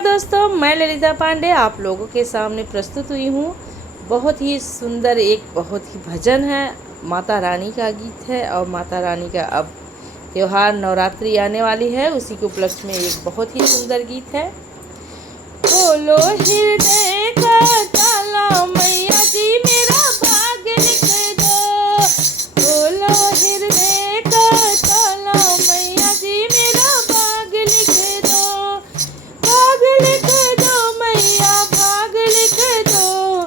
दोस्तों, मैं ललिता पांडे आप लोगों के सामने प्रस्तुत हुई हूँ। बहुत ही सुंदर बहुत ही भजन है, माता रानी का गीत है। और माता रानी का अब त्योहार नवरात्रि आने वाली है, उसी के उपलक्ष्य में एक बहुत ही सुंदर गीत है। खोलो हृदय का ताला, मैया जी मेरा भाग्य लिख दो। खोलो हृदय का ताला, मैया जी मेरा भाग्य लिख दो। भाग लिख दो मैया, भाग लिख दो।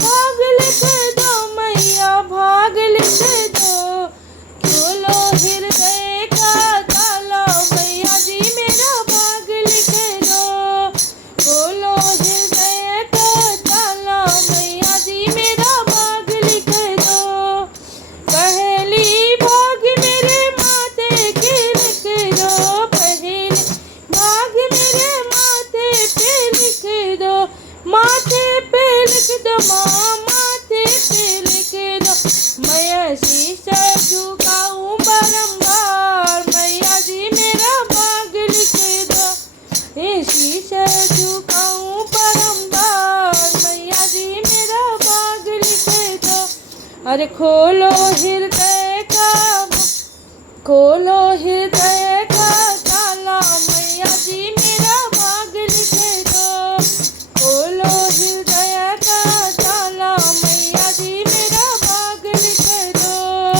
भाग लिख दो मैया, भाग लिख दो। खोलो हृदय का ताला, मैया जी मेरा भाग लिख दो। खोलो हृदय का ताला, मैया जी मेरा भाग लिख दो। पहली भाग मेरे माथे के लिख दो। पहली भाग मेरे माथे पे लिख दो। माथे पे लिख दो माँ, माथे पे लिख दो। मैं शीशा झुकाऊं बारंबार, मैया जी मेरा भाग लिख दो। ये शीशा झुकाऊं बारंबार, मैया जी मेरा भाग लिख दो। अरे खोलो हृदय का, खोलो हृदय का ताला, मैया जी मेरा भाग लिख दो। खोलो हृदय का ताला, मैया जी मेरा भाग लिख दो।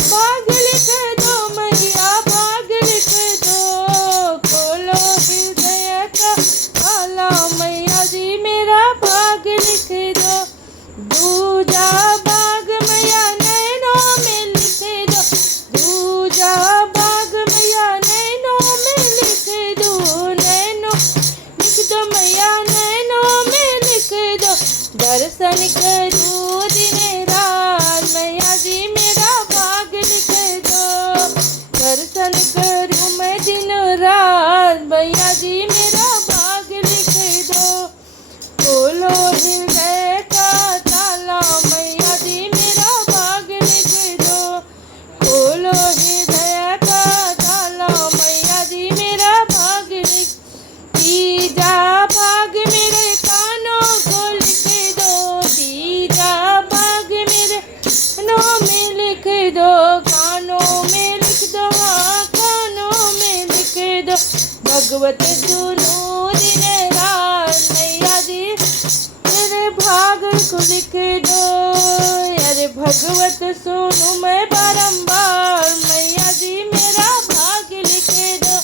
भाग लिख दो मैया, भाग लिख दो। खोलो हृदय का ताला, मैया जी मेरा भाग लिख दो। दूजा भाग मैया नैनों में लिख दो। दूजा भाग मैया नैनों में लिख दो। नैनों लिख दो मैया, नैनों में लिख दो। दर्शन करूं दिन रात, मैया जी मेरा भाग लिख दो। दर्शन करूं मैं दिन रात, मैया जी मेरा भाग लिख दो। खोलो हृदय का ताला, मैया जी मेरा भाग लिख दो। खोलो हृदय का ताला, मैया जी मेरा भाग लिख। तीजा भाग मेरे कानों को लिख दो। तीजा भाग मेरे कानों में लिख दो। कानों में लिख दो, हाँ कानों में लिख दो। भगवत सुनो दिन रात, मैया जी मेरे भाग को लिख दो। अरे भगवत सुनो मैं बारंबार, मैया जी मेरा भाग लिख दो।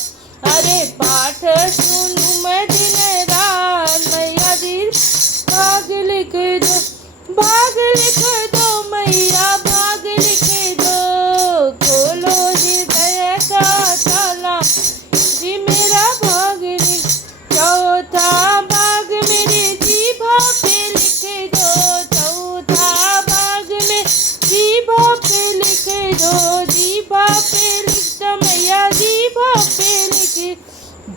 अरे पाठ सुनूं मैं दिन रात, मैया जी भाग लिख दो। भाग लिख दो मैया, भाग लिख दो। खोलो हृदय का ताला, जी मेरा भाग लिख। चौथा भाग मेरी जीभा पे लिख दो। चौथा भाग में जीभा पे लिख दो। जीभा पे लिख दो मैया, जीभा पे लिख।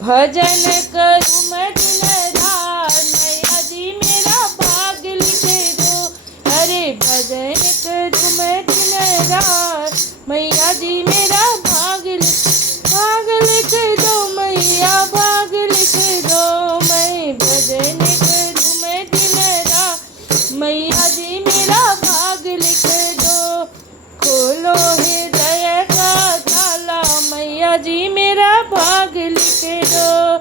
भजन करूं मैं दिन रात, मैया जी मेरा भाग लिख दो। अरे भजन करूं मैं दिन रात, मैया जी मेरा भाग लिख दो मैया, भाग लिख दो। मैं भजन करूं मैं दिन रात, मैया जी मेरा भाग लिख दो। खोलो हृदय का ताला, मैया जी मेरा भाग लिख दो।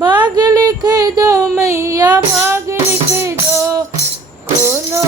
भाग लिख दो मैया, भाग लिख दो। खोलो